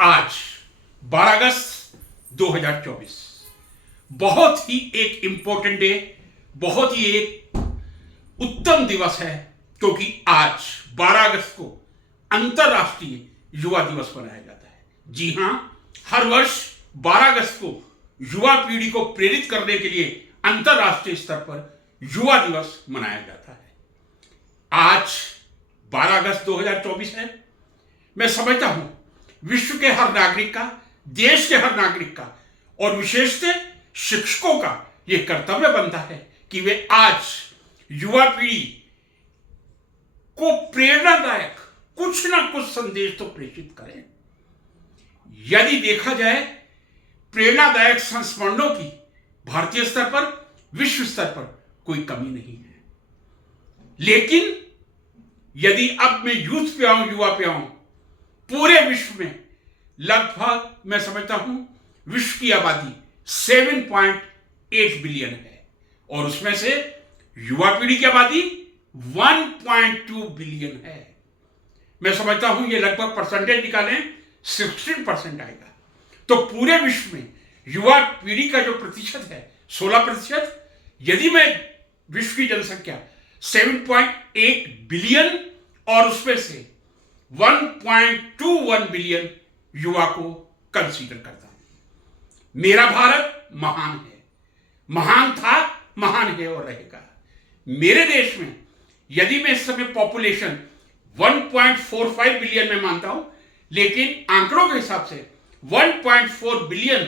आज 12 अगस्त 2024 बहुत ही एक इंपॉर्टेंट डे, बहुत ही एक उत्तम दिवस है, क्योंकि आज 12 अगस्त को अंतरराष्ट्रीय युवा दिवस मनाया जाता है। जी हां, हर वर्ष 12 अगस्त को युवा पीढ़ी को प्रेरित करने के लिए अंतरराष्ट्रीय स्तर पर युवा दिवस मनाया जाता है। आज 12 अगस्त 2024 है। मैं समझता हूं विश्व के हर नागरिक का, देश के हर नागरिक का और विशेषतः शिक्षकों का यह कर्तव्य बनता है कि वे आज युवा पीढ़ी को प्रेरणादायक कुछ ना कुछ संदेश तो प्रेषित करें। यदि देखा जाए, प्रेरणादायक संस्मरणों की भारतीय स्तर पर, विश्व स्तर पर कोई कमी नहीं है। लेकिन यदि अब मैं यूथ पे आऊं, युवा पे आऊं, पूरे विश्व में लगभग मैं समझता हूं विश्व की आबादी 7.8 बिलियन है और उसमें से युवा पीढ़ी की आबादी 1.2 बिलियन है। मैं समझता हूं ये लगभग परसेंटेज निकालें 16% आएगा। तो पूरे विश्व में युवा पीढ़ी का जो प्रतिशत है 16%। यदि मैं विश्व की जनसंख्या 7.8 बिलियन और उसमें से 1.21 बिलियन युवा को कंसीडर करता हूं, मेरा भारत महान है, महान था, महान है और रहेगा। मेरे देश में यदि मैं इस समय पॉपुलेशन 1.45 बिलियन में मानता हूं, लेकिन आंकड़ों के हिसाब से 1.4 बिलियन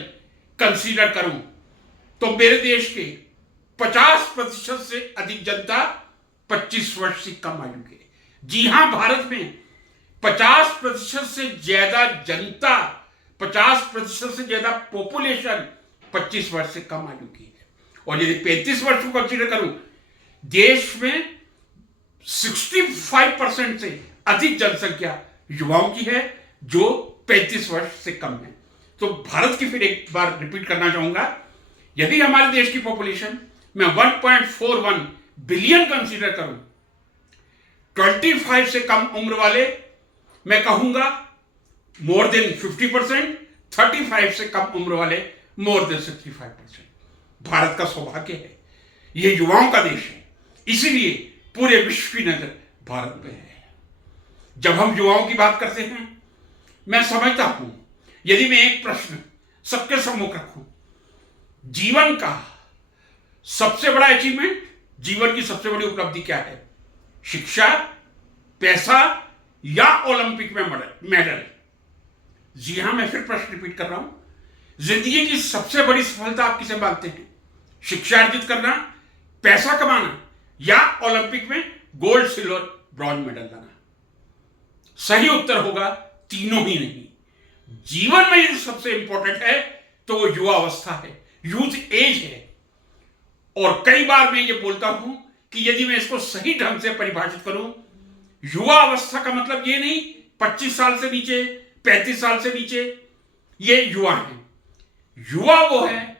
कंसीडर करूं, तो मेरे देश के 50% से अधिक जनता 25 वर्ष से कम आयु के। जी हां, भारत में 50% से ज्यादा जनता, 50% से ज्यादा पॉपुलेशन 25 वर्ष से कम आयु की है। और यदि 35 वर्ष को कंसीडर करूं, देश में 65% से अधिक जनसंख्या युवाओं की है जो 35 वर्ष से कम है। तो भारत की फिर एक बार रिपीट करना चाहूंगा, यदि हमारे देश की पॉपुलेशन मैं 1.41 बिलियन कंसीडर करूं, 25 से कम उम्र वाले मैं कहूंगा मोर देन 50%, 35 से कम उम्र वाले मोर देन 65%। भारत का सौभाग्य है, यह युवाओं का देश है, इसीलिए पूरे विश्व की नजर भारत पे है। जब हम युवाओं की बात करते हैं, मैं समझता हूं यदि मैं एक प्रश्न सबके सम्मुख रखूं, जीवन का सबसे बड़ा अचीवमेंट, जीवन की सबसे बड़ी उपलब्धि क्या है? शिक्षा, पैसा या ओलंपिक में मेडल? जी हां, मैं फिर प्रश्न रिपीट कर रहा हूं, जिंदगी की सबसे बड़ी सफलता आप किसे मानते हैं? शिक्षा अर्जित करना, पैसा कमाना या ओलंपिक में गोल्ड, सिल्वर, ब्रॉन्ज मेडल लाना? सही उत्तर होगा तीनों ही नहीं। जीवन में यदि सबसे इंपॉर्टेंट है तो वो युवा अवस्था है, यूथ एज है। और कई बार मैं ये बोलता हूं कि यदि मैं इसको सही ढंग से परिभाषित करूं, युवा अवस्था का मतलब ये नहीं 25 साल से नीचे, 35 साल से नीचे ये युवा है। युवा वो है,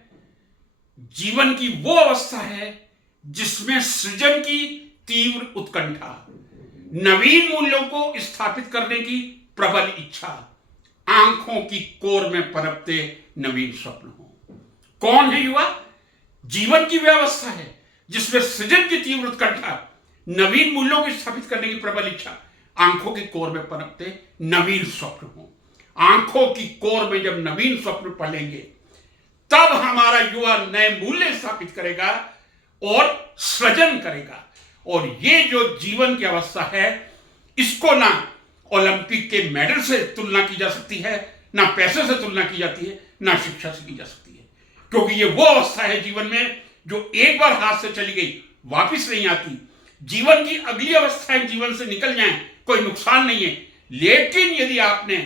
जीवन की वो अवस्था है जिसमें सृजन की तीव्र उत्कंठा, नवीन मूल्यों को स्थापित करने की प्रबल इच्छा, आंखों की कोर में पनपते नवीन स्वप्न हो। कौन है युवा? जीवन की व्यवस्था है जिसमें सृजन की तीव्र उत्कंठा, नवीन मूल्यों को स्थापित करने की प्रबल इच्छा, आंखों की कोर में पनपते नवीन स्वप्न हो। आंखों की कोर में जब नवीन स्वप्न पलेंगे, तब हमारा युवा नए मूल्य स्थापित करेगा और सृजन करेगा। और ये जो जीवन की अवस्था है, इसको ना ओलंपिक के मेडल से तुलना की जा सकती है, ना पैसे से तुलना की जाती है, ना शिक्षा से की जा सकती है, क्योंकि ये वो अवस्था है जीवन में जो एक बार हाथ से चली गई वापिस नहीं आती। जीवन की अगली अवस्थाएं जीवन से निकल जाएं, कोई नुकसान नहीं है। लेकिन यदि आपने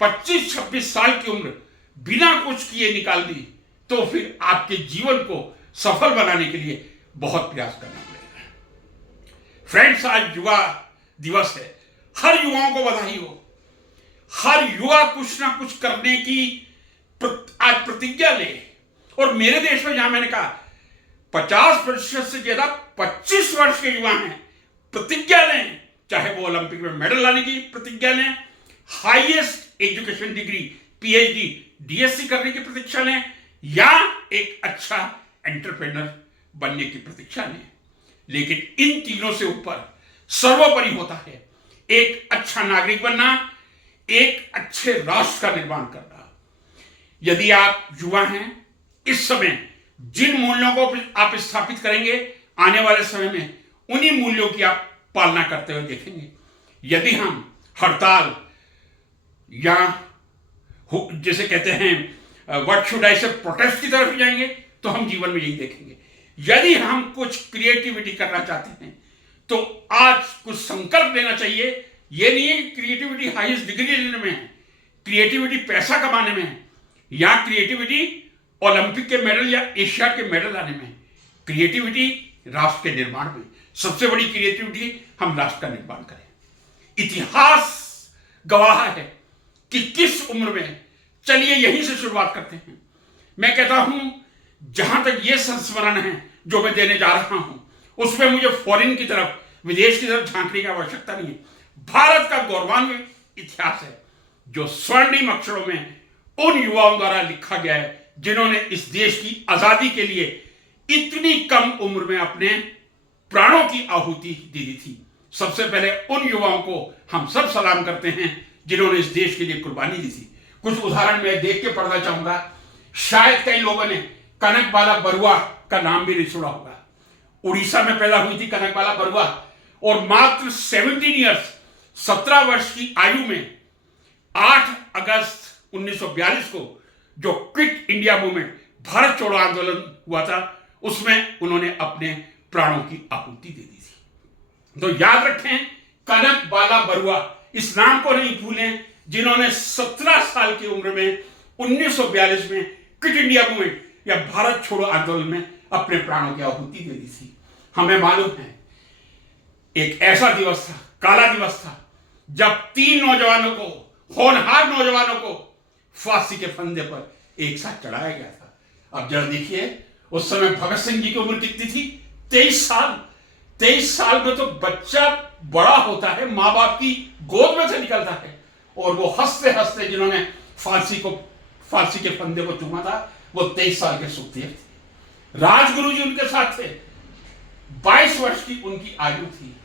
25-26 साल की उम्र बिना कुछ किए निकाल दी, तो फिर आपके जीवन को सफल बनाने के लिए बहुत प्रयास करना पड़ेगा। फ्रेंड्स, आज युवा दिवस है, हर युवाओं को बधाई हो। हर युवा कुछ ना कुछ करने की आज प्रतिज्ञा ले। और मेरे देश में जहां मैंने कहा 50% से ज्यादा 25 वर्ष के युवा हैं, प्रतिज्ञा लें, चाहे वो ओलंपिक में मेडल लाने की प्रतिज्ञा लें, highest highest education degree PhD DSC करने की प्रतीक्षा लें या एक अच्छा एंटरप्रेन्योर बनने की प्रतीक्षा लें, लेकिन इन तीनों से ऊपर सर्वोपरि होता है एक अच्छा नागरिक बनना, एक अच्छे राष्ट्र का निर्माण करना। यदि आप युवा हैं, इस समय जिन मूल्यों को आप स्थापित करेंगे, आने वाले समय में उन्हीं मूल्यों की आप पालना करते हुए देखेंगे। यदि हम हड़ताल या जैसे कहते हैं व्हाट शुड आई से प्रोटेस्ट की तरफ जाएंगे, तो हम जीवन में यही देखेंगे। यदि हम कुछ क्रिएटिविटी करना चाहते हैं, तो आज कुछ संकल्प लेना चाहिए। यह नहीं है कि क्रिएटिविटी हाईएस्ट डिग्री लेने में है, क्रिएटिविटी पैसा कमाने में है, या क्रिएटिविटी ओलंपिक के मेडल या एशिया के मेडल लाने में है। क्रिएटिविटी राष्ट्र के निर्माण में, सबसे बड़ी क्रिएटिविटी हम राष्ट्र का निर्माण करें। इतिहास गवाह है कि किस उम्र में, चलिए यहीं से शुरुआत करते हैं। मैं कहता हूं जहां तक ये संस्मरण है जो मैं देने जा रहा हूं, उसमें मुझे फॉरेन की तरफ, विदेश की तरफ झांकने की आवश्यकता नहीं है। भारत का गौरवान्वित इतिहास है जो स्वर्णिम अक्षरों में उन युवाओं द्वारा लिखा गया है जिन्होंने इस देश की आजादी के लिए इतनी कम उम्र में अपने प्राणों की आहुति दे दी थी। सबसे पहले उन युवाओं को हम सब सलाम करते हैं जिन्होंने इस देश के लिए कुर्बानी दी थी। कुछ उदाहरण मैं देख के पढ़ना चाहूंगा। शायद कई लोगों ने कनकबाला बरुआ का नाम भी नहीं सुना होगा। उड़ीसा में पैदा हुई थी कनकबाला बरुआ, और मात्र 17 ईयर्स 17 वर्ष की आयु में 8 अगस्त 1942 को जो क्विट इंडिया मूवमेंट, भारत छोड़ो आंदोलन हुआ था, उसमें उन्होंने अपने प्राणों की आहुति दे दी थी। तो याद रखें, कनकबाला बरुआ, इस नाम को नहीं भूलें, जिन्होंने 17 साल की उम्र में 1942 में क्विट इंडिया मूवमेंट या भारत छोड़ो आंदोलन में अपने प्राणों की आहुति दे दी थी। हमें मालूम है एक ऐसा दिवस था, काला दिवस था, जब 3 नौजवानों को, होनहार नौजवानों को फांसी के फंदे पर एक साथ चढ़ाया गया था। अब जरा देखिए, उस समय भगत सिंह जी की उम्र कितनी थी? 23 साल। 23 साल में तो बच्चा बड़ा होता है, मां बाप की गोद में से निकलता है, और वो हंसते हंसते जिन्होंने फांसी के फंदे को चूमा था, वो 23 साल के सुखदेव थे। राजगुरु जी उनके साथ थे। 22 वर्ष की उनकी आयु थी।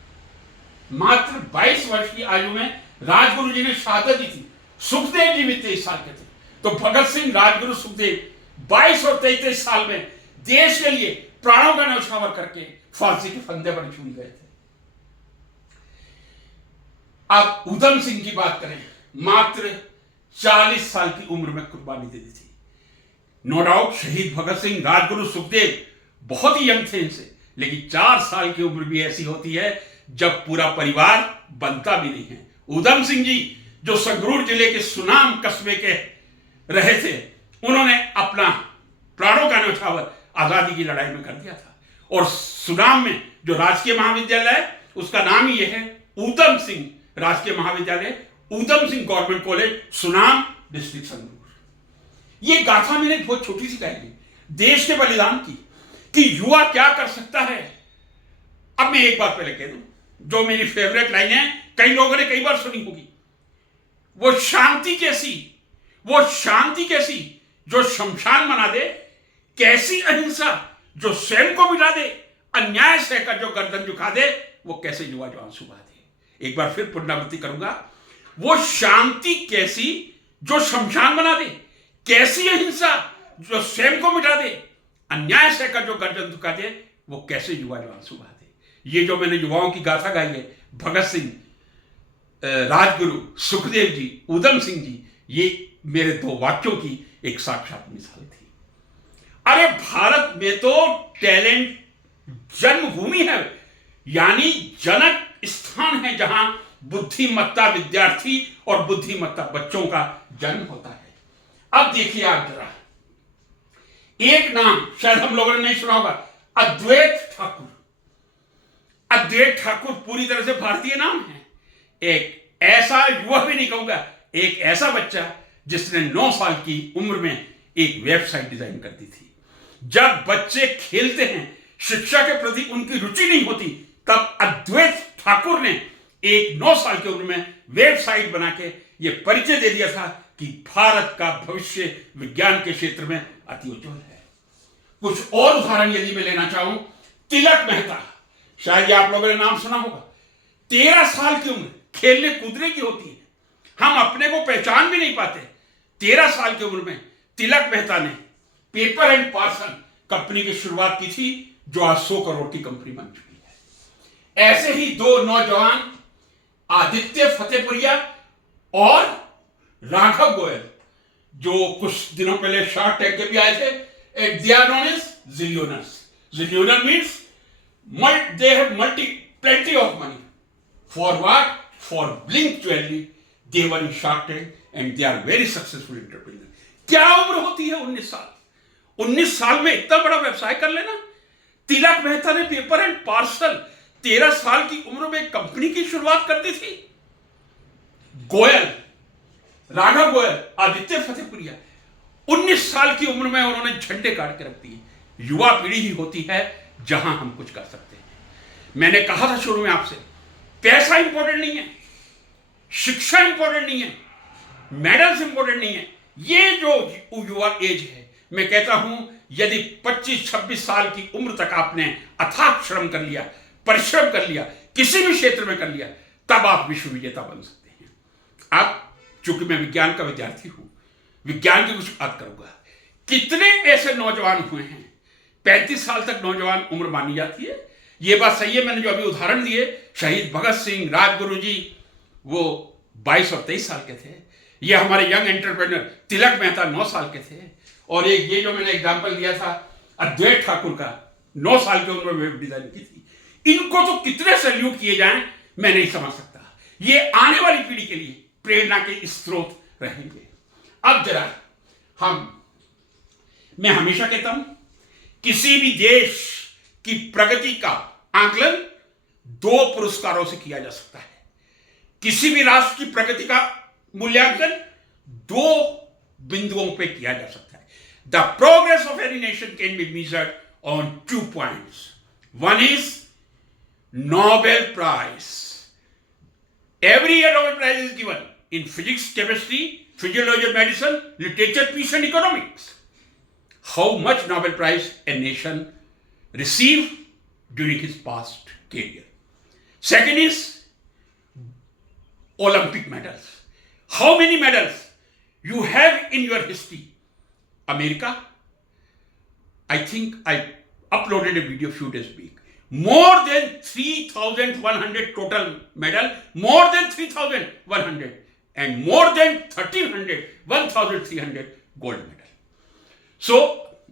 मात्र 22 वर्ष की आयु में राजगुरु जी ने शहादत दी थी। सुखदेव जी भी 23 साल के थे। तो भगत सिंह, राजगुरु, सुखदेव 22 और 23 साल में देश के लिए प्राणों का न्यौछावर करके फांसी के फंदे पर झूल गए थे। अब उधम सिंह की बात करें, मात्र 40 साल की उम्र में कुर्बानी दे दी थी। नो डाउट शहीद भगत सिंह, राजगुरु, सुखदेव बहुत ही यंग थे इनसे, लेकिन 4 साल की उम्र भी ऐसी होती है जब पूरा परिवार बनता भी नहीं है। उधम सिंह जी जो संगरूर जिले के सुनाम कस्बे के रहे थे, उन्होंने अपना प्राणों का न्यौछावर आजादी की लड़ाई में कर दिया था। और सुनाम में जो राजकीय महाविद्यालय है, उसका नाम ही यह है उधम सिंह राजकीय महाविद्यालय, Udham Singh government college, Sunam, district Sangrur. ये गाथा मैंने बहुत छोटी सी कही देश के बलिदान की, कि युवा क्या कर सकता है। अब मैं एक बात पहले कह दूं, जो मेरी फेवरेट लाइन है, कई लोगों ने कई बार सुनी होगी, वो शांति कैसी जो शमशान बना दे, कैसी अहिंसा जो स्वयं को मिटा दे, अन्याय सहकर जो गर्दन झुका दे, वो कैसे युवा जो आंसू बहा दे। एक बार फिर पुनरावृत्ति करूंगा, वो शांति कैसी जो शमशान बना दे, कैसी अहिंसा जो स्वयं को मिटा दे, अन्याय सहकर जो गर्दन झुका दे, वो कैसे युवा जो आंसू बहा दे। ये जो मैंने युवाओं की गाथा गाई है, भगत सिंह, राजगुरु, सुखदेव जी, उधम सिंह जी, ये मेरे 2 वाक्यों की एक साक्षात मिसाल थी। अरे भारत में तो टैलेंट जन्मभूमि है, यानी जनक स्थान है जहां बुद्धिमत्ता विद्यार्थी और बुद्धिमत्ता बच्चों का जन्म होता है। अब देखिए आप जरा, एक नाम शायद हम लोगों ने नहीं सुना होगा, अद्वैत ठाकुर। अद्वैत ठाकुर पूरी तरह से भारतीय नाम है। एक ऐसा युवा भी नहीं कहूंगा, एक ऐसा बच्चा जिसने 9 साल की उम्र में एक वेबसाइट डिजाइन कर दी थी। जब बच्चे खेलते हैं, शिक्षा के प्रति उनकी रुचि नहीं होती, तब अद्वैत ठाकुर ने एक 9 साल की उम्र में वेबसाइट बना के यह परिचय दे दिया था कि भारत का भविष्य विज्ञान के क्षेत्र में अति उज्जवल है। कुछ और उदाहरण यदि मैं लेना चाहूं, तिलक मेहता, शायद आप लोगों ने नाम सुना होगा। 13 साल की उम्र खेलने कूदने की होती है, हम अपने को पहचान भी नहीं पाते। 13 साल की उम्र में तिलक मेहता ने पेपर एंड पार्सल कंपनी की शुरुआत की थी, जो आज 100 करोड़ की कंपनी बन चुकी है। ऐसे ही दो नौजवान आदित्य फतेहपुरिया और राघव गोयल, जो कुछ दिनों पहले शार्क टैंक के भी आए थे, they are known as zillionaires. Zillionaire means they have plenty of money. For what? For Blink Jewelry. They were in Shark Tank and they are very successful entrepreneurs. क्या उम्र होती है? 19 साल। 19 साल में इतना बड़ा व्यवसाय कर लेना। तिलक मेहता ने पेपर एंड पार्सल 13 साल की उम्र में कंपनी की शुरुआत कर दी थी। गोयल, राघव गोयल, आदित्य फतेहपुरिया 19 साल की उम्र में उन्होंने झंडे काट के रख दिए। युवा पीढ़ी ही होती है जहां हम कुछ कर सकते हैं। मैंने कहा था शुरू में आपसे, पैसा इंपॉर्टेंट नहीं है, शिक्षा इंपॉर्टेंट नहीं है, मेडल्स इंपॉर्टेंट नहीं है। ये जो युवा एज है, मैं कहता हूं यदि 25-26 साल की उम्र तक आपने अथाक श्रम कर लिया, परिश्रम कर लिया, किसी भी क्षेत्र में कर लिया, तब आप विश्व विजेता बन सकते हैं। अब चूंकि मैं विज्ञान का विद्यार्थी हूं, विज्ञान की कुछ बात करूंगा। कितने ऐसे नौजवान हुए हैं, 35 साल तक नौजवान उम्र मानी जाती है। यह बात सही है, मैंने जो अभी उदाहरण दिए, शहीद भगत सिंह, राजगुरु जी, वो 22 और 23 साल के थे। ये हमारे यंग एंटरप्रेन्योर तिलक मेहता 9 साल के थे। और एक ये जो मैंने एग्जाम्पल दिया था अद्वैत ठाकुर का, 9 साल की उम्र में वेब डिजाइन की थी। इनको तो कितने सैल्यूट किए जाएं, मैं नहीं समझ सकता। ये आने वाली पीढ़ी के लिए प्रेरणा के स्रोत रहेंगे। अब जरा मैं हमेशा कहता हूं, किसी भी देश की प्रगति का आकलन 2 पुरस्कारों से किया जा सकता है। किसी भी राष्ट्र की प्रगति का मूल्यांकन 2 बिंदुओं पे किया जा सकता है। The progress of any nation can be measured on 2 points. One is Nobel prize. Every year Nobel prize is given in physics, chemistry, physiology, medicine, literature, peace and economics. How much Nobel Prize a nation received during his past career. Second is Olympic medals. How many medals you have in your history? America, I think I uploaded a video a few days back. More than 3,100 total medal, more than 3,100. And more than 1,300 gold medal. So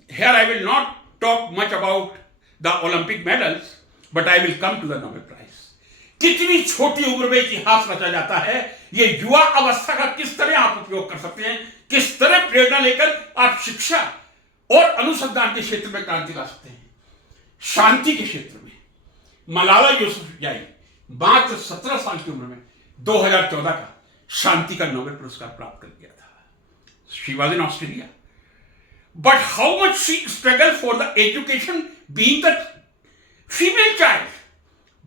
here I will not talk much about the Olympic medals, but I will come to the Nobel Prize. कितनी छोटी उम्र में इतिहास रचा जाता है। ये युवा अवस्था का किस तरह आप उपयोग कर सकते हैं, किस तरह प्रेरणा लेकर आप शिक्षा और अनुसंधान के क्षेत्र में क्रांति ला सकते हैं। शांति के क्षेत्र में मलाला यूसुफजई मात्र 17 साल की उम्र में 2014 का शांति का नोबेल पुरस्कार प्राप्त कर लिया था। She was in Australia, but how much she struggle for the education being the female child,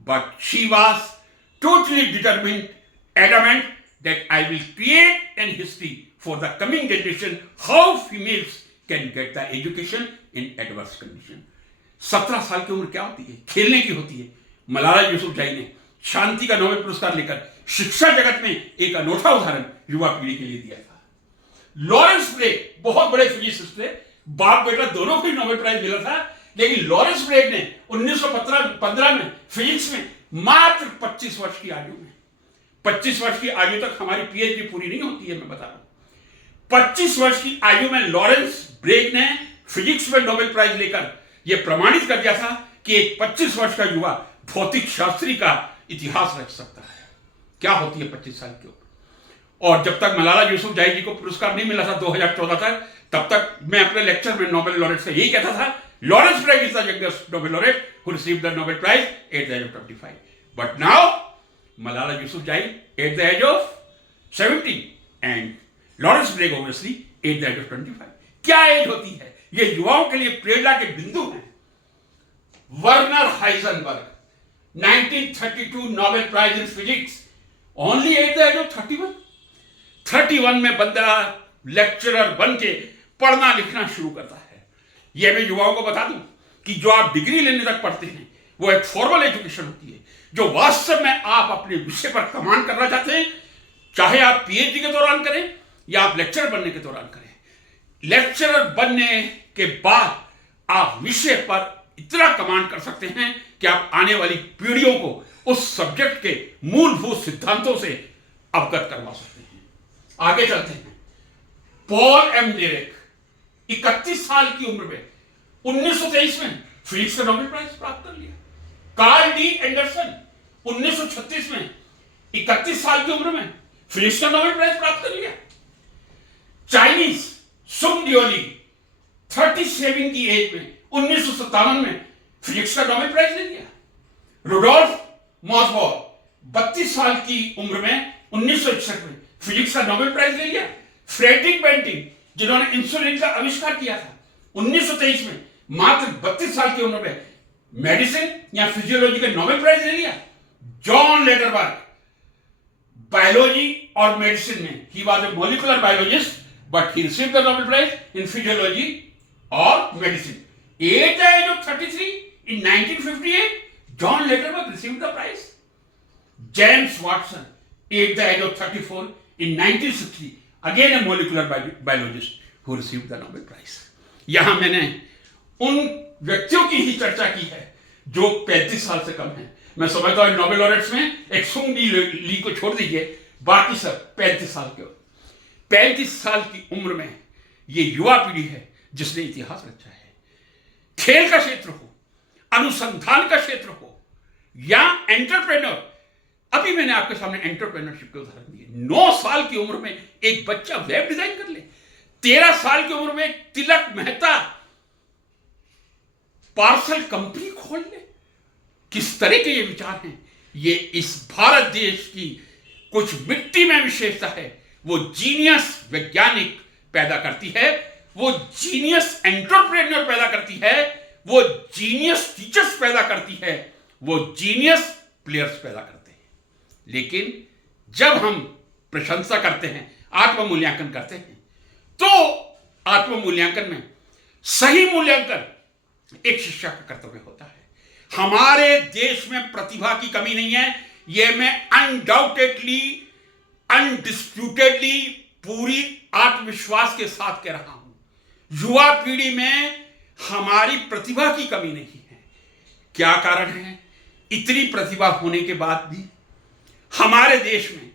but she was totally determined, adamant that I will create an history for the coming generation how females can get the education in adverse condition. 17 साल की उम्र क्या होती है? खेलने की होती है। मलाला यूसुफजई ने शांति का नोबेल पुरस्कार लेकर शिक्षा जगत में एक अनोखा उदाहरण युवा पीढ़ी के लिए दिया था। लॉरेंस ब्रेग बहुत बड़े फिजिसिस्ट थे, बाप बेटा दोनों को नोबेल प्राइज मिला था, लेकिन लॉरेंस ब्रेग ने 1915 में फिजिक्स में मात्र 25 वर्ष की आयु में, 25 वर्ष की आयु तक हमारी पीएचडी पूरी नहीं होती है, मैं बता रहा हूं। 25 वर्ष की आयु में लॉरेंस ब्रेग ने फिजिक्स में नोबेल प्राइज लेकर यह प्रमाणित कर दिया था कि एक 25 वर्ष का युवा भौतिक शास्त्री का इतिहास रच सकता है। क्या होती है 25 साल की उम्र। और जब तक मलाला यूसुफजई जी को पुरस्कार नहीं मिला था 2014 तक, तब तक मैं अपने लेक्चर में नोबेल लॉरेट से यही कहता था, Lawrence Bragg is the youngest Nobel laureate who received the Nobel prize at the age of 25, but now Malala Yousafzai at the age of 70 and Lawrence Bragg obviously at the age of 25। क्या as होती है? ये युवाओं के लिए प्रेरणा के बिंदु हैं। Werner Heisenberg 1932 Nobel Prize in Physics, only at the age of 31. 31 में बंदा लेक्चरर बन के पढ़ना लिखना शुरू करता है। यह मैं युवाओं को बता दूं कि जो आप डिग्री लेने तक पढ़ते हैं वो एक फॉर्मल एजुकेशन होती है। जो वास्तव में आप अपने विषय पर कमांड करना चाहते हैं, चाहे आप पीएचडी के दौरान करें या आप लेक्चरर बनने के दौरान करें, लेक्चरर बनने के बाद आप विषय पर इतना कमांड कर सकते हैं कि आप आने वाली पीढ़ियों को उस सब्जेक्ट के मूलभूत सिद्धांतों से अवगत करवा सकते हैं। आगे चलते हैं। पॉल एम डिरेक 31 साल की उम्र में 1923 में फिजिक्स का नोबेल प्राइज प्राप्त कर लिया। कार्ल डी एंडरसन 1936 में 31 साल की उम्र में फिजिक्स का नोबेल प्राइज प्राप्त कर लिया। चाइनीज सुंग डियोली 37 की एज में 1957 में फिजिक्स का नोबेल प्राइज ले लिया। रुडोल्फ मॉसबॉर 32 साल की उम्र में 1961 में फिजिक्स का नोबेल प्राइज ले लिया। फ्रेडरिक बेंटिंग जिन्होंने इंसुलिन का आविष्कार किया था 1923 में मात्र 32 साल की उम्र में मेडिसिन या फिजियोलॉजी का नोबेल प्राइज ले लिया। जॉन लेडरबर्ग बायोलॉजी और मेडिसिन में he was a molecular biologist but he received the Nobel prize in physiology और medicine. At the age of 33 in 1958, John Lederberg received the prize. James Watson, at the age of 34 in 1960, again a molecular biologist who received the Nobel Prize. यहां मैंने उन व्यक्तियों की ही चर्चा की है जो 35 साल से कम हैं। मैं समझता हूं नोबेल लॉरेट्स में एक सुंग डी ली को छोड़ दीजिए, बाकी सब 35 साल के। 35 साल की उम्र में ये युवा पीढ़ी है जिसने इतिहास रचा है। खेल का क्षेत्र हो, अनुसंधान का क्षेत्र हो या एंटरप्रेन्योर। अभी मैंने आपके सामने एंटरप्रेन्योरशिप के उदाहरण दिए। 9 साल की उम्र में एक बच्चा वेब डिजाइन कर ले, 13 साल की उम्र में तिलक मेहता पार्सल कंपनी खोल ले। किस तरह के ये विचार हैं? ये इस भारत देश की कुछ मिट्टी में विशेषता है। वो जीनियस वैज्ञानिक पैदा करती है, वो जीनियस एंटरप्रेन्योर पैदा करती है, वो जीनियस टीचर्स पैदा करती है, वो जीनियस प्लेयर्स पैदा करते हैं। लेकिन जब हम प्रशंसा करते हैं, आत्म-मूल्यांकन करते हैं, तो आत्म-मूल्यांकन में सही मूल्यांकन एक शिक्षक का कर्तव्य होता है। हमारे देश में प्रतिभा की कमी नहीं है, यह मैं अनडाउटेडली, अनडिस्प्यूटेडली, पूरी आत्मविश्वास के साथ कह रहा हूं। युवा पीढ़ी में हमारी प्रतिभा की कमी नहीं है। क्या कारण है? इतनी प्रतिभा होने के बाद भी हमारे देश में,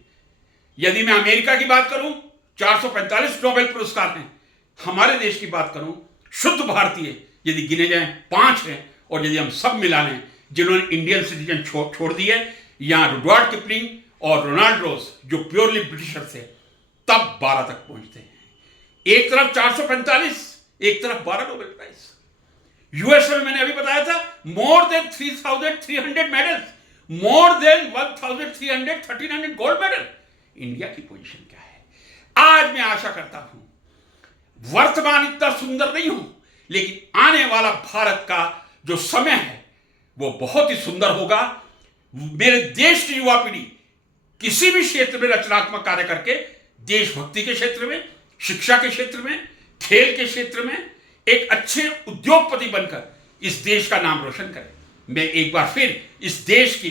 यदि मैं अमेरिका की बात करूं 445 नोबेल पुरस्कार हैं, हमारे देश की बात करूं शुद्ध भारतीय यदि गिने जाएं 5 हैं, और यदि हम सब मिला लें जिन्होंने इंडियन सिटीजन छोड़ दिए, यहां रुडयार्ड किपलिंग और रोनाल्ड रोज जो प्योरली ब्रिटिशर थे, तब 12 तक पहुंचते हैं। एक तरफ 445, एक तरफ 12 नोबेल प्राइज। यूएस में मैंने अभी बताया था more than 3,300 medals, more than 1,300 gold medal. India की पोजीशन क्या है? आज मैं आशा करता हूं, वर्तमान इतना सुंदर नहीं हूं, लेकिन आने वाला भारत का जो समय है वो बहुत ही सुंदर होगा। मेरे देश की युवा पीढ़ी किसी भी क्षेत्र में रचनात्मक कार्य करके, देशभक्ति के क्षेत्र में, शिक्षा के क्षेत्र में, खेल के क्षेत्र में एक अच्छे उद्योगपति बनकर इस देश का नाम रोशन करें। मैं एक बार फिर इस देश की,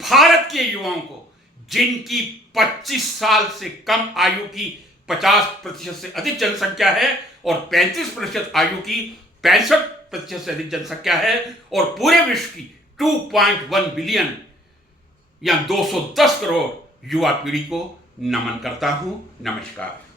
भारत के युवाओं को, जिनकी 25 साल से कम आयु की 50% से अधिक जनसंख्या है और 35% आयु की 65% से अधिक जनसंख्या है, और पूरे विश्व की 2.1 बिलियन या 210 करोड़ युवा पीढ़ी को नमन करता हूं। नमस्कार।